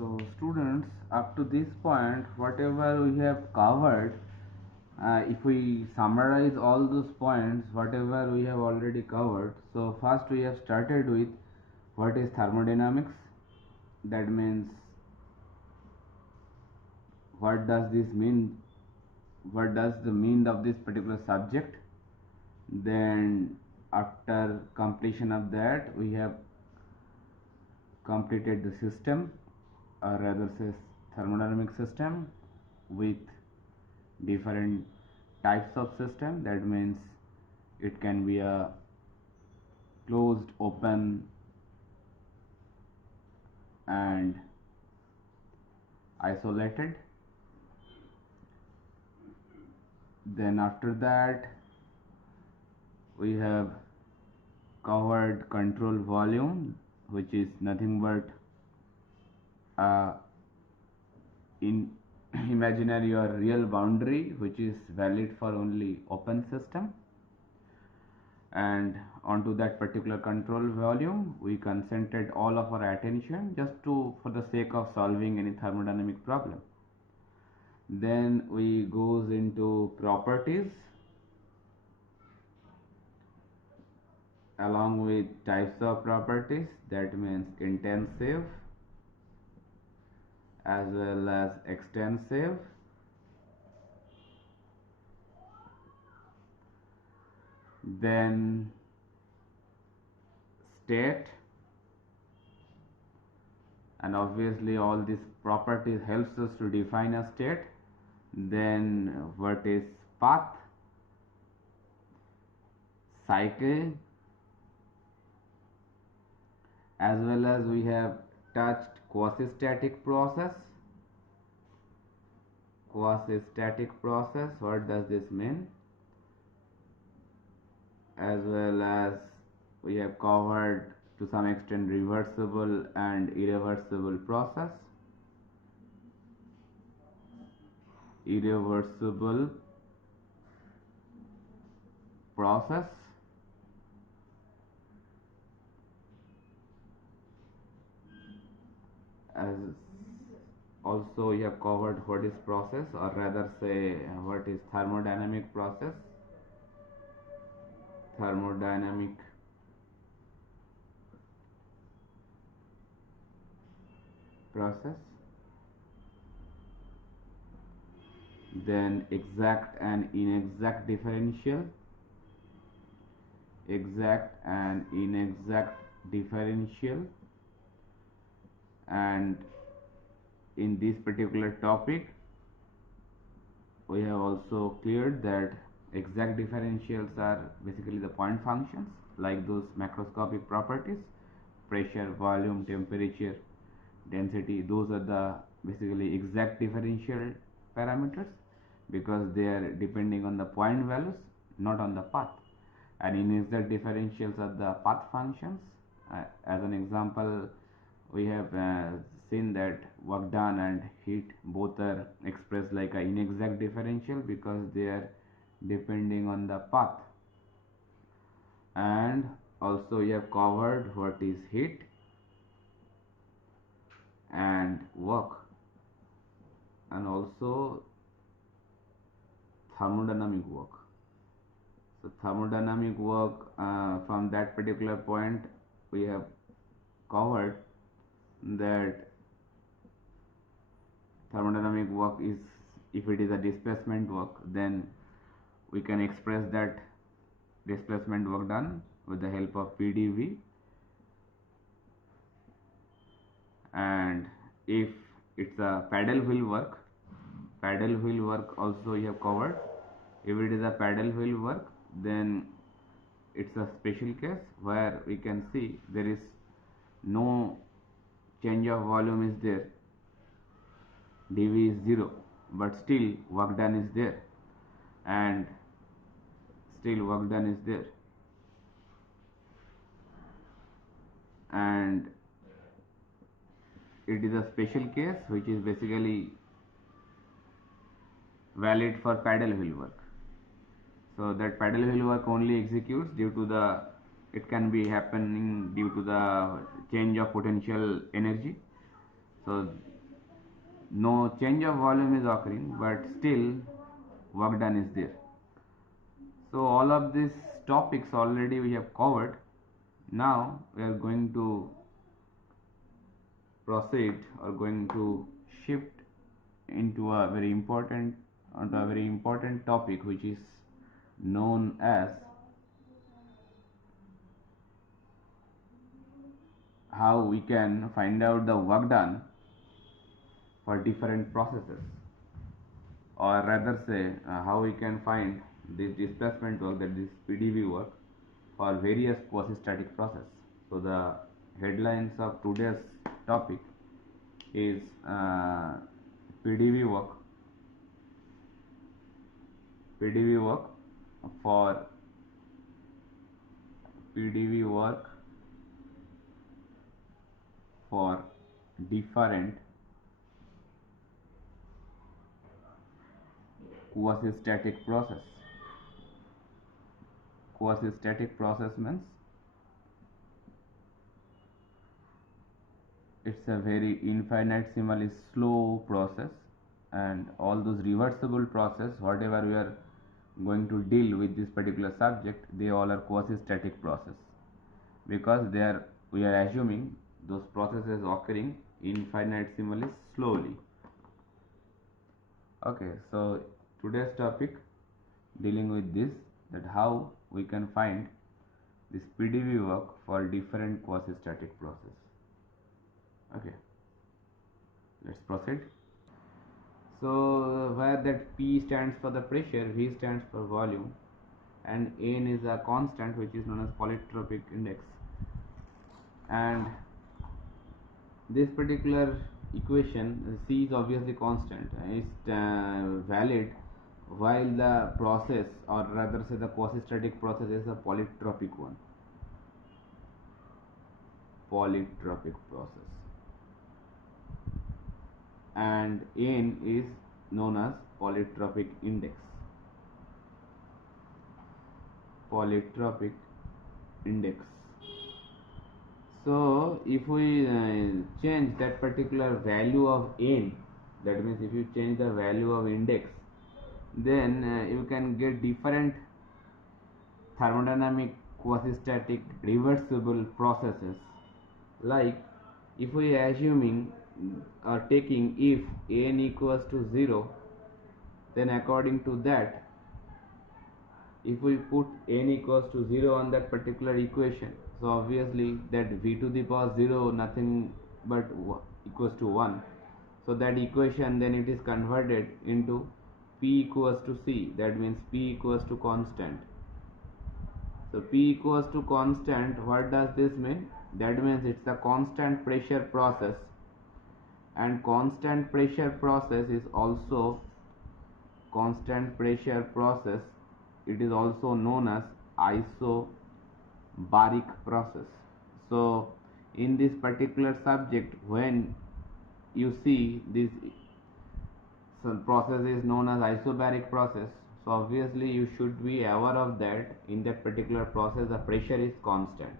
So students, up to this point, whatever we have covered, if we summarize all those points, whatever we have already covered. So first we have started with what is thermodynamics. That means what does this mean? What does the mean of this particular subject? Then after completion of that, we have completed the system, or rather say thermodynamic system, with different types of system. That means it can be a closed, open, and isolated. Then after that we have covered control volume, which is nothing but in imaginary or real boundary which is valid for only open system, and onto that particular control volume we concentrated all of our attention just to for the sake of solving any thermodynamic problem. Then we goes into properties along with types of properties, that means intensive as well as extensive. Then state, and obviously all these properties helps us to define a state. Then what is path, cycle, as well as we have touched quasi-static process. Quasi-static process, what does this mean? As well as we have covered to some extent reversible and irreversible process. Irreversible process, as also we have covered what is process, or rather say what is thermodynamic process. Thermodynamic process. Then exact and inexact differential. Exact and inexact differential. And in this particular topic we have also cleared that exact differentials are basically the point functions, like those macroscopic properties, pressure, volume, temperature, density. Those are the basically exact differential parameters, because they are depending on the point values, not on the path. And inexact differentials are the path functions. As an example, we have seen that work done and heat both are expressed like an inexact differential because they are depending on the path. And also we have covered what is heat and work, and also thermodynamic work. So thermodynamic work, from that particular point we have covered that thermodynamic work is, if it is a displacement work, then we can express that displacement work done with the help of PdV. And if it's a paddle wheel work also we have covered. If it is a paddle wheel work, then it's a special case where we can see there is no change of volume is there, dV is 0, but still work done is there, and still work done is there. And it is a special case which is basically valid for paddle wheel work. So that paddle wheel work only executes due to the, it can be happening due to the change of potential energy, So no change of volume is occurring, but still work done is there. So all of these topics already we have covered. Now we are going to proceed or going to shift into a very important topic, which is known as how we can find out the work done for different processes, or rather say how we can find this displacement work, that is PDV work, for various quasi-static process. So the headlines of today's topic is PDV work for PDV work for different quasi-static process. Quasi-static process means it's a very infinitesimally slow process, and all those reversible process, whatever we are going to deal with this particular subject, they all are quasi-static process, because we are assuming those processes occurring infinitesimally slowly. Okay, so today's topic dealing with this, that how we can find this PDV work for different quasi-static process. Okay, let's proceed. So where that P stands for the pressure, V stands for volume, and N is a constant which is known as polytropic index, and this particular equation, C is obviously constant, is valid while the process, or rather say the quasi-static process, is a polytropic one. Polytropic process. And N is known as polytropic index. Polytropic index. So if we change that particular value of N, that means if you change the value of index, then you can get different thermodynamic quasi-static reversible processes. Like if we assuming or taking if N equals to 0, then according to that, if we put N equals to 0 on that particular equation, so obviously that V to the power 0 nothing but equals to 1. So that equation, then it is converted into P equals to C, that means P equals to constant. So P equals to constant, what does this mean? That means it's a constant pressure process, and constant pressure process, it is also known as isobaric process. So in this particular subject, when you see this process is known as isobaric process, so obviously you should be aware of that in that particular process the pressure is constant.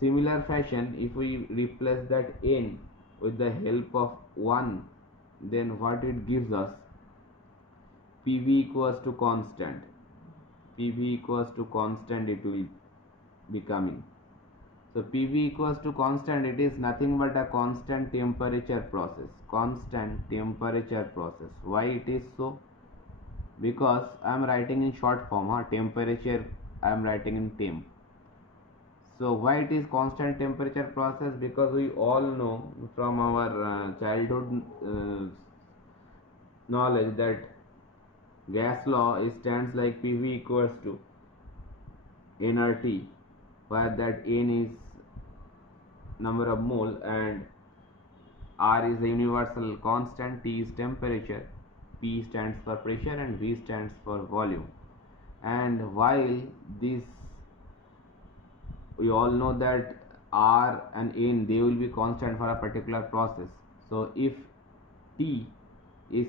Similar fashion, if we replace that N with the help of 1, then what it gives us? PV equals to constant. PV equals to constant it will be coming. So PV equals to constant, it is nothing but a constant temperature process. Constant temperature process. Why it is so? Because I am writing in short form, temperature I am writing in temp. So why it is constant temperature process? Because we all know from our childhood knowledge that gas law stands like PV equals to nRT, where that N is number of mole and R is the universal constant, T is temperature, P stands for pressure, and V stands for volume. And while this, we all know that R and N, they will be constant for a particular process. So if T is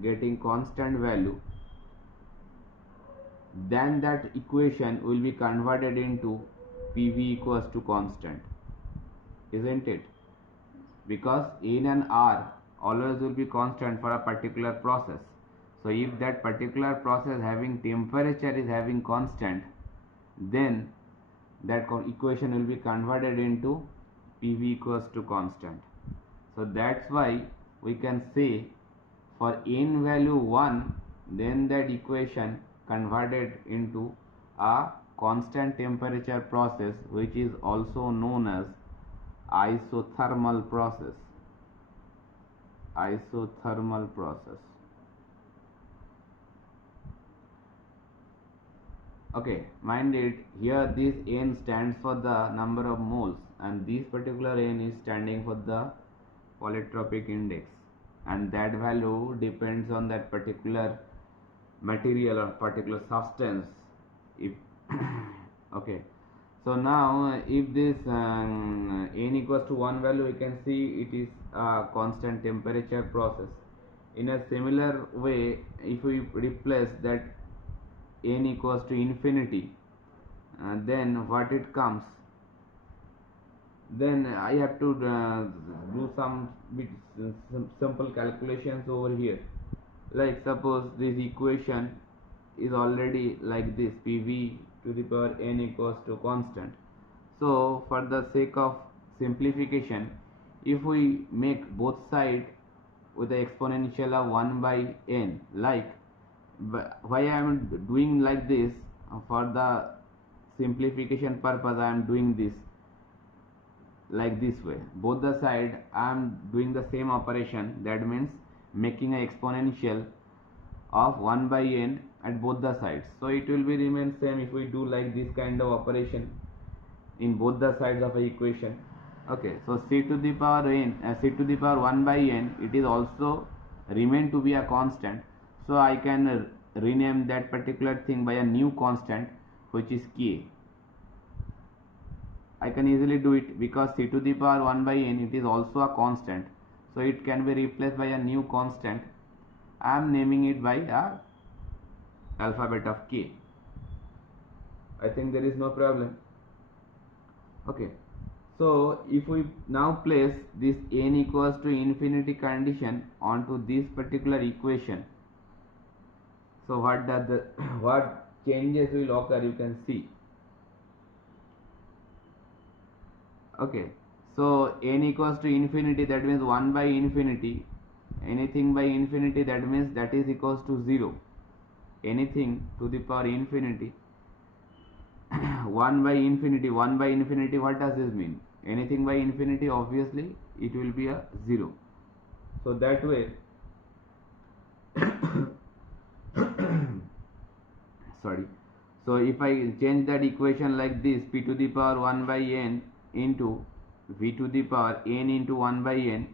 getting constant value, then that equation will be converted into PV equals to constant, isn't it? because n and r always will be constant for a particular process. So if that particular process having temperature is having constant, then that equation will be converted into PV equals to constant. So that's why we can say for n value 1, then that equation converted into a constant temperature process, which is also known as isothermal process. Isothermal process. Okay, mind it, here this n stands for the number of moles and this particular n is standing for the polytropic index, and that value depends on that particular material or particular substance. If okay, so now if this n equals to 1 value, we can see it is a constant temperature process. In a similar way, if we replace that n equals to infinity, then what it comes, then I have to do some simple calculations over here. Like suppose this equation is already like this, PV to the power n equals to constant. So for the sake of simplification, if we make both sides with the exponential of 1 by n, like why I am doing like this, for the simplification purpose I am doing this like this way. Both the side I am doing the same operation, that means making an exponential of 1 by n at both the sides. So it will be remain same if we do like this kind of operation in both the sides of a equation. Okay, so c to the power n, c to the power 1 by n, it is also remain to be a constant. So I can rename that particular thing by a new constant, which is k. I can easily do it because c to the power 1 by n, it is also a constant, so it can be replaced by a new constant. I am naming it by a alphabet of k. I think there is no problem. Okay, so if we now place this n equals to infinity condition onto this particular equation, so what does the what changes will occur, you can see. Okay, so n equals to infinity, that means 1 by infinity. Anything by infinity, that means that is equals to 0. Anything to the power infinity 1 by infinity, 1 by infinity, what does this mean? Anything by infinity, obviously it will be a 0. So that way sorry, so if I change that equation like this, p to the power 1 by n into v to the power n into 1 by n,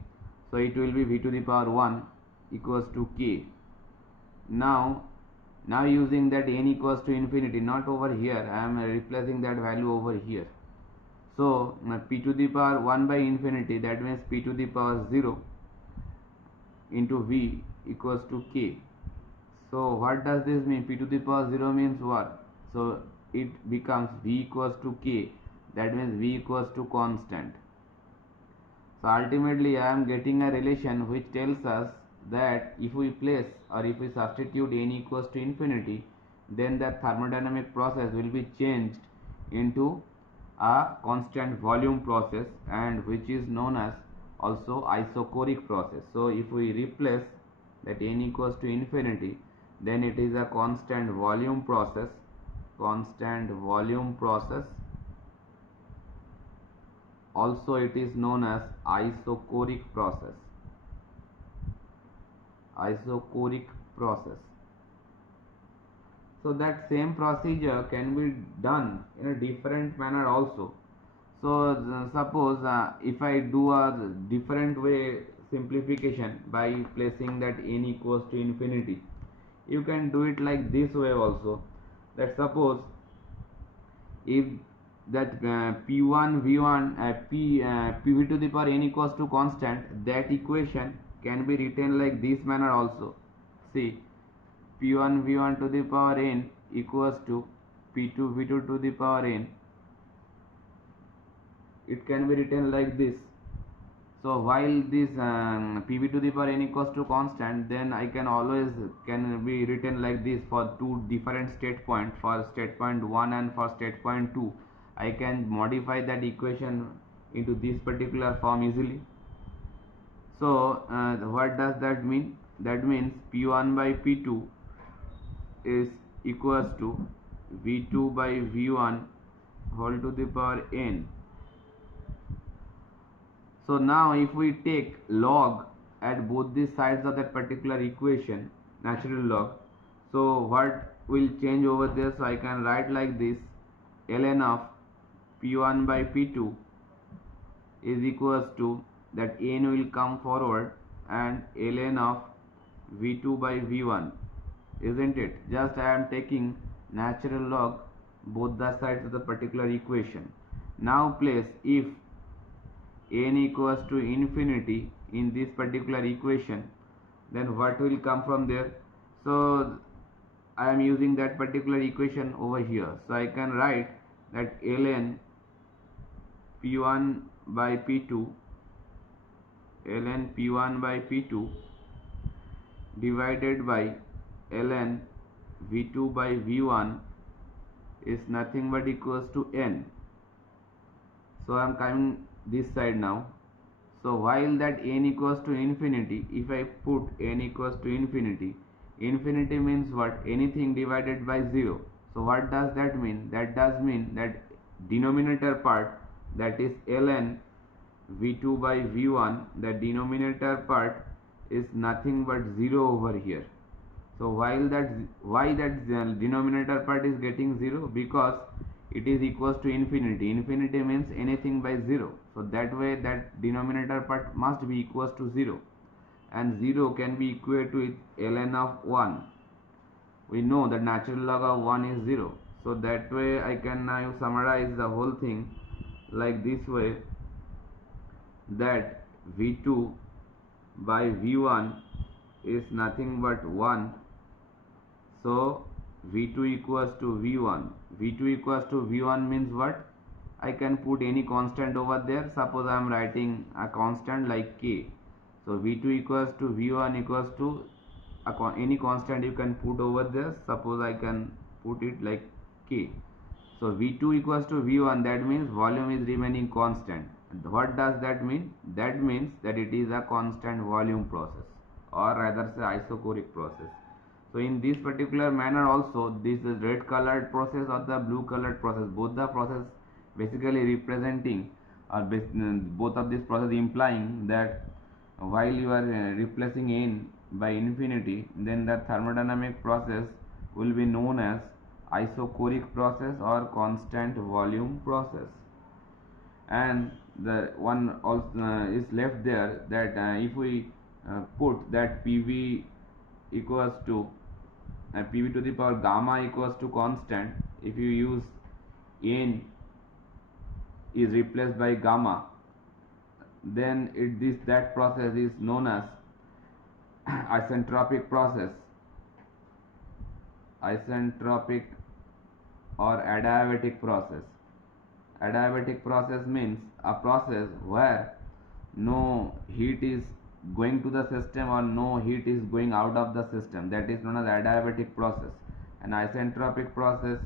so it will be v to the power 1 equals to k. Now using that n equals to infinity, not over here, I am replacing that value over here. So p to the power 1 by infinity, that means p to the power 0 into v equals to k. So what does this mean? P to the power 0 means what? So it becomes v equals to k, that means v equals to constant. So ultimately I am getting a relation which tells us that if we place or if we substitute n equals to infinity, then the thermodynamic process will be changed into a constant volume process, and which is known as also isochoric process. So if we replace that n equals to infinity, then it is a constant volume process, also it is known as isochoric process. So that same procedure can be done in a different manner also. So suppose if I do a different way simplification by placing that n equals to infinity, you can do it like this way also. That suppose if that p1 v1 pv to the power n equals to constant, that equation can be written like this manner also. See, p1 v1 to the power n equals to p2 v2 to the power n. It can be written like this. So while this PV to the power n equals to constant, then I can always can be written like this for two different state point, for state point 1 and for state point 2. I can modify that equation into this particular form easily. So what does that mean? That means P1 by P2 is equals to V2 by V1 whole to the power n. So now if we take log at both the sides of that particular equation, natural log, so what will change over there? So I can write like this: ln of P1 by P2 is equals to, that n will come forward, and ln of V2 by V1, isn't it? Just I am taking natural log both the sides of the particular equation. Now place if n equals to infinity in this particular equation, then what will come from there? So I am using that particular equation over here. So I can write that ln P1 by P2, ln P1 by P2 divided by ln V2 by V1 is nothing but equals to n. So I am coming this side now. So while that n equals to infinity, if I put n equals to infinity, infinity means what? Anything divided by 0. So what does that mean? That does mean that denominator part, that is ln V2 by V1, the denominator part is nothing but 0 over here. So why that denominator part is getting 0? Because it is equals to infinity. Infinity means anything by 0. So that way that denominator part must be equals to 0. And 0 can be equated to ln of 1. We know that natural log of 1 is 0. So that way I can now summarize the whole thing like this way, that V2 by V1 is nothing but 1. So V2 equals to V1. V2 equals to V1 means what? I can put any constant over there. Suppose I am writing a constant like K. So V2 equals to V1 equals to any constant you can put over there. Suppose I can put it like K. So V2 equals to V1, that means volume is remaining constant. What does that mean? That means that it is a constant volume process, or rather say isochoric process. So in this particular manner also, this is red colored process or the blue colored process, both the process basically representing, or both of this process implying that while you are replacing n by infinity, then the thermodynamic process will be known as isochoric process or constant volume process. And the one also is left there, that if we put that PV equals to PV to the power gamma equals to constant, if you use n is replaced by gamma, then that process is known as isentropic process, isentropic or adiabatic process. Adiabatic process means a process where no heat is going to the system or no heat is going out of the system. That is known as adiabatic process. An isentropic process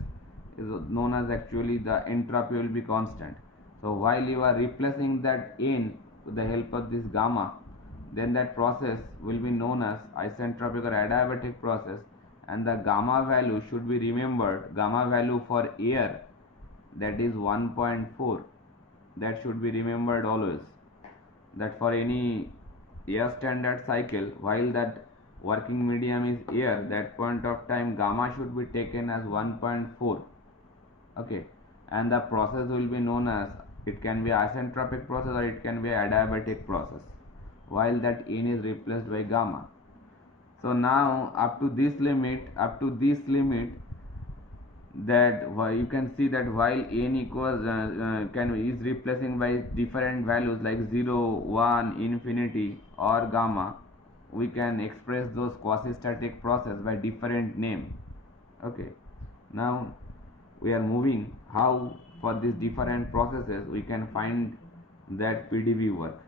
is known as, actually the entropy will be constant. So while you are replacing that n with the help of this gamma, then that process will be known as isentropic or adiabatic process, and the gamma value should be remembered. Gamma value for air, that is 1.4. that should be remembered always, that for any air standard cycle, while that working medium is air, that point of time gamma should be taken as 1.4. okay, and the process will be known as, it can be isentropic process or it can be adiabatic process, while that n is replaced by gamma. So now up to this limit, that you can see that while n equals is replacing by different values like 0, 1, infinity or gamma, we can express those quasi-static process by different name. Okay, now we are moving how for these different processes we can find that PDB work.